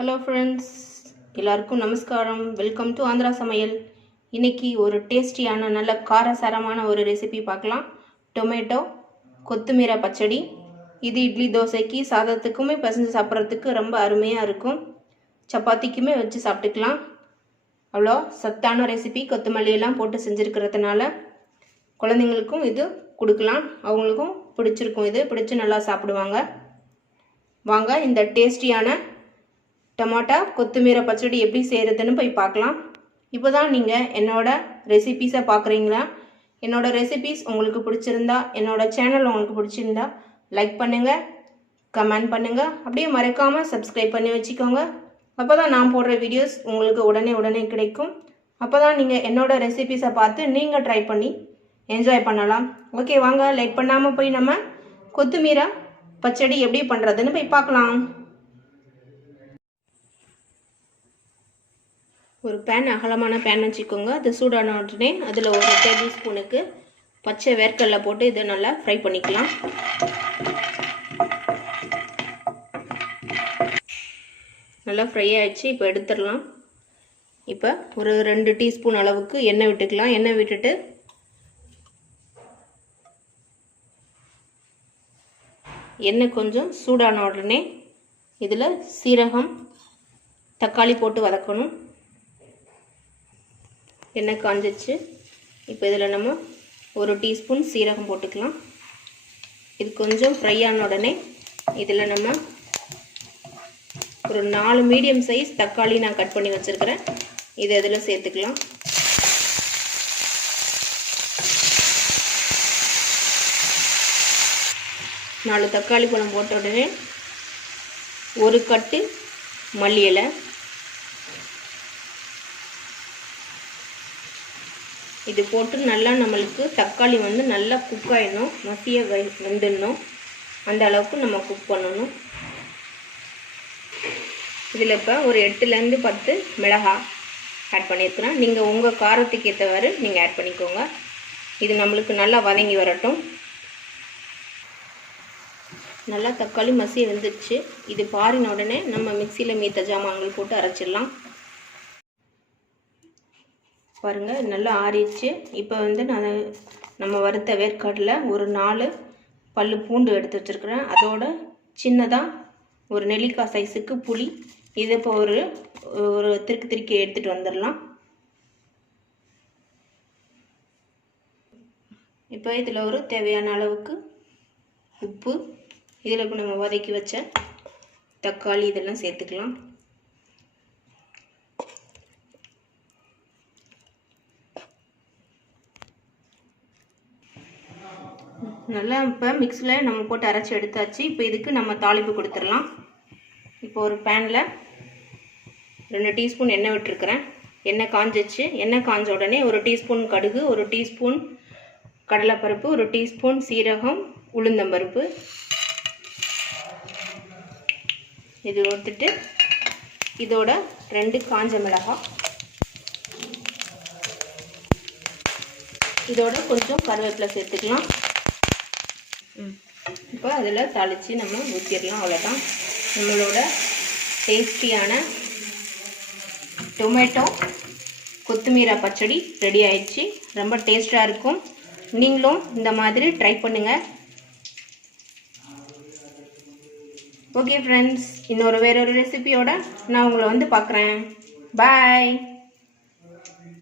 Hello friends, எல்லாருக்கும் நமஸ்காரம். Welcome to Andhra சமையல். இன்றைக்கி ஒரு டேஸ்டியான நல்ல காரசாரமான ஒரு ரெசிபி பார்க்கலாம். டொமேட்டோ கொத்துமீரா பச்சடி. இது இட்லி தோசைக்கு சாதத்துக்குமே பசஞ்சு சாப்பிட்றதுக்கு ரொம்ப அருமையாக இருக்கும். சப்பாத்திக்குமே வச்சு சாப்பிட்டுக்கலாம். அவ்வளோ சத்தான ரெசிபி. கொத்தமல்லியெல்லாம் போட்டு செஞ்சுருக்கிறதுனால குழந்தைங்களுக்கும் இது கொடுக்கலாம். அவங்களுக்கும் பிடிச்சிருக்கும். இது பிடிச்சி நல்லா சாப்பிடுவாங்க. வாங்க இந்த டேஸ்டியான டொமாட்டோ கொத்துமீரா பச்சடி எப்படி செய்கிறதுன்னு போய் பார்க்கலாம். இப்போ தான் நீங்கள் என்னோடய ரெசிபீஸை பார்க்குறீங்களா? என்னோடய ரெசிபீஸ் உங்களுக்கு பிடிச்சிருந்தா, என்னோடய சேனல் உங்களுக்கு பிடிச்சிருந்தா லைக் பண்ணுங்கள், கமெண்ட் பண்ணுங்கள், அப்படியே மறக்காமல் சப்ஸ்கிரைப் பண்ணி வச்சுக்கோங்க. அப்போ தான் நான் போடுற வீடியோஸ் உங்களுக்கு உடனே கிடைக்கும். அப்போ தான் நீங்கள் என்னோடய ரெசிபீஸை பார்த்து நீங்கள் ட்ரை பண்ணி என்ஜாய் பண்ணலாம். ஓகே, வாங்க லேட் பண்ணாமல் போய் நம்ம கொத்துமீரா பச்சடி எப்படி பண்ணுறதுன்னு போய் பார்க்கலாம். ஒரு பேன், அகலமான பேன் வச்சுக்கோங்க. அது சூடான உடனே அதில் ஒரு டேபிள் ஸ்பூனுக்கு பச்சை வேர்க்கடலை போட்டு இதை நல்லா ஃப்ரை பண்ணிக்கலாம். நல்லா ஃப்ரை ஆகிடுச்சு. இப்போ எடுத்துடலாம். இப்போ ஒரு 2 டீஸ்பூன் அளவுக்கு எண்ணெய் விட்டுக்கலாம். எண்ணெய் விட்டுட்டு எண்ணெய் கொஞ்சம் சூடான உடனே இதில் சீரகம், தக்காளி போட்டு வதக்கணும். எண்ணெய் காஞ்சிச்சு. இப்போ இதில் நம்ம ஒரு டீஸ்பூன் சீரகம் போட்டுக்கலாம். இது கொஞ்சம் ஃப்ரை ஆன உடனே இதில் நம்ம ஒரு 4 மீடியம் சைஸ் தக்காளி நான் கட் பண்ணி வச்சுருக்கிறேன். இது இதில் சேர்த்துக்கலாம். நாலு தக்காளி பழம் போட்ட உடனே ஒரு கட்டு மல்லி இலை, இது போட்டு நல்லா நம்மளுக்கு தக்காளி வந்து நல்லா குக் ஆகிடணும், மசிய வெந்துடணும். அந்த அளவுக்கு நம்ம குக் பண்ணணும். இதில் இப்போ ஒரு 8லேருந்து 10 மிளகாய் ஆட் பண்ணியிருக்கிறேன். நீங்கள் உங்கள் காரத்துக்கு ஏற்றவாறு நீங்கள் ஆட் பண்ணிக்கோங்க. இது நம்மளுக்கு நல்லா வதங்கி வரட்டும். நல்லா தக்காளி மசிய வெந்துடுச்சு. இது பாரின உடனே நம்ம மிக்சியில் மீத்த ஜாமான்கள் போட்டு அரைச்சிடலாம். பாருங்கள், நல்லா ஆறிடுச்சு. இப்போ வந்து நம்ம வறுத்த வேர்க்கடலை ஒரு 4 பல்லு பூண்டு எடுத்து வச்சுருக்கிறேன். அதோட சின்னதாக ஒரு நெல்லிக்காய் சைஸுக்கு புளி. இதை இப்போ ஒரு திருக்கி எடுத்துகிட்டு வந்துடலாம். இப்போ இதில் ஒரு தேவையான அளவுக்கு உப்பு, இதில் இப்போ நம்ம வதக்கி வச்ச தக்காளி இதெல்லாம் சேர்த்துக்கலாம். நல்லா இப்போ மிக்ஸில் நம்ம போட்டு அரைச்சி எடுத்தாச்சு. இப்போ இதுக்கு நம்ம தாளிப்பு கொடுத்துடலாம். இப்போ ஒரு பேனில் 2 டீஸ்பூன் எண்ணெய் விட்டுருக்குறேன். எண்ணெய் காஞ்சிச்சு. எண்ணெய் காஞ்ச உடனே ஒரு டீஸ்பூன் கடுகு, ஒரு டீஸ்பூன் கடலைப்பருப்பு, ஒரு டீஸ்பூன் சீரகம், உளுந்தம்பருப்பு இது எடுத்துட்டு இதோட 2 காஞ்ச மிளகாய், இதோட கொஞ்சம் கருவேப்பிலை சேர்த்துக்கலாம். இப்போ அதில் தாளித்து நம்ம ஊற்றிடலாம். அவ்வளோதான், நம்மளோட டேஸ்டியான டொமேட்டோ கொத்துமீரா பச்சடி ரெடி ஆயிடுச்சு. ரொம்ப டேஸ்ட்டாக இருக்கும். நீங்களும் இந்த மாதிரி ட்ரை பண்ணுங்கள். ஓகே ஃப்ரெண்ட்ஸ், வேறொரு ரெசிபியோட நான் உங்களை வந்து பார்க்குறேன். பாய்.